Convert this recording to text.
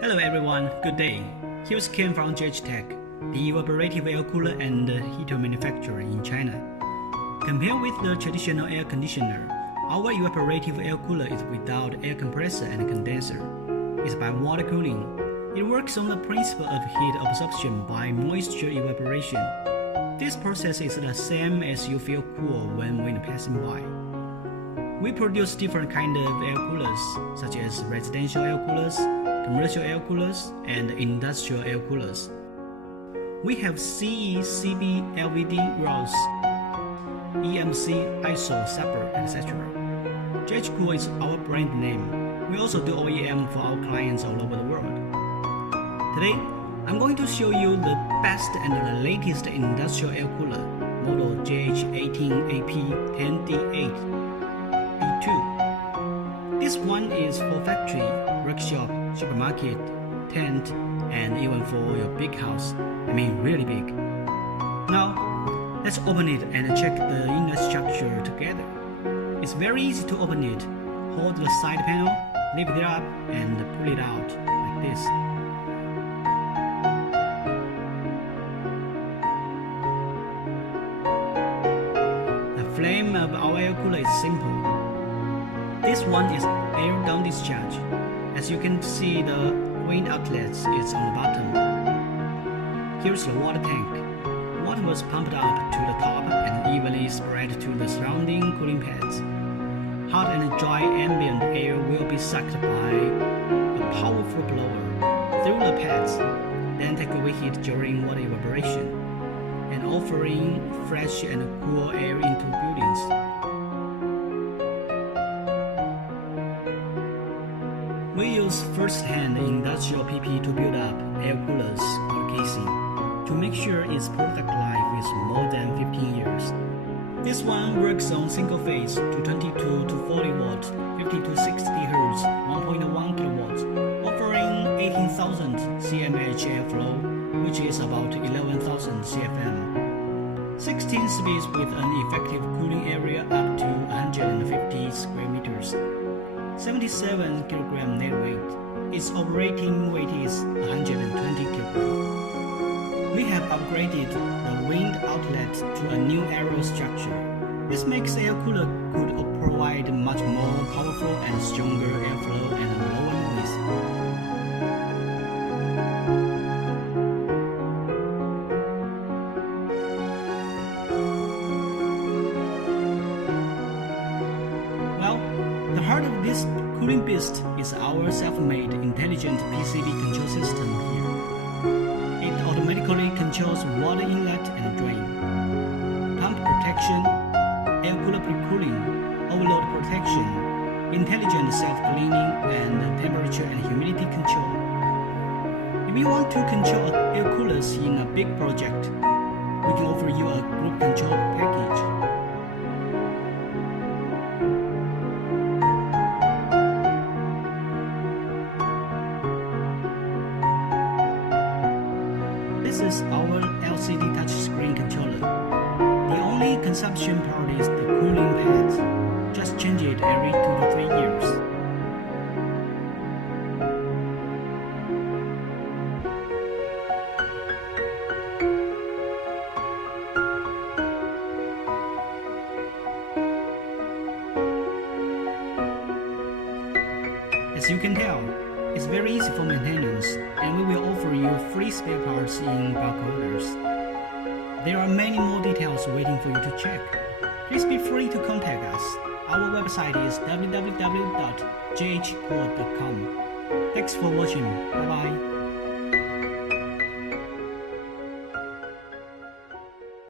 Hello everyone, good day. Here's Ken from JH Tech, the evaporative air cooler and heater manufacturer in China. Compared with the traditional air conditioner, our evaporative air cooler is without air compressor and condenser. It's by water cooling. It works on the principle of heat absorption by moisture evaporation. This process is the same as you feel cool when wind passing by. We produce different kinds of air coolers, such as residential air coolers, commercial air coolers, and industrial air coolers. We have CE, CB, LVD, ROS, EMC, ISO, SAPR, etc. JHCOOL is our brand name. We also do OEM for our clients all over the world. Today, I'm going to show you the best and the latest industrial air cooler, model JH18AP-10D8-B2. This one is for factory, workshop, supermarket, tent, and even for your big house. I mean really big. Now, let's open it and check the inlet structure together. It's very easy to open it. Hold the side panel, lift it up, and pull it out like this. The flame of our air cooler is simple. This one is air down discharge. As you can see, the wind outlet is on the bottom. Here's the water tank. Water was pumped up to the top and evenly spread to the surrounding cooling pads. Hot and dry ambient air will be sucked by a powerful blower through the pads, then take away heat during water evaporation, and offering fresh and cool air into buildings. We use first-hand industrial PP to build up air coolers or casing to make sure its product life is more than 15 years. This one works on single phase 222 to 40 watt, 50 to 60 Hz, 1.1 kilowatts, offering 18,000 cmH airflow, which is about 11,000 CFM. 16 speeds with an effective cooling area up to 150 square meters. 77 kg net weight. Its operating weight is 120 kg. We have upgraded the wind outlet to a new aero structure. This makes air cooler could provide much more powerful and stronger airflow and lower noise. Well, the heart of this cooling beast is our self-made intelligent PCB control system here. It automatically controls water inlet and drain, pump protection, air cooler pre-cooling, overload protection, intelligent self-cleaning, and temperature and humidity control. If you want to control air coolers in a big project, we can offer you a group control package. This is our LCD touchscreen controller. The only consumption part is the cooling pads. Just change it every 2 to 3 years. As you can tell, it's very easy for maintenance, and we will offer you free spare parts in bulk orders. There are many more details waiting for you to check. Please be free to contact us. Our website is www.jhcool.com. Thanks for watching. Bye bye.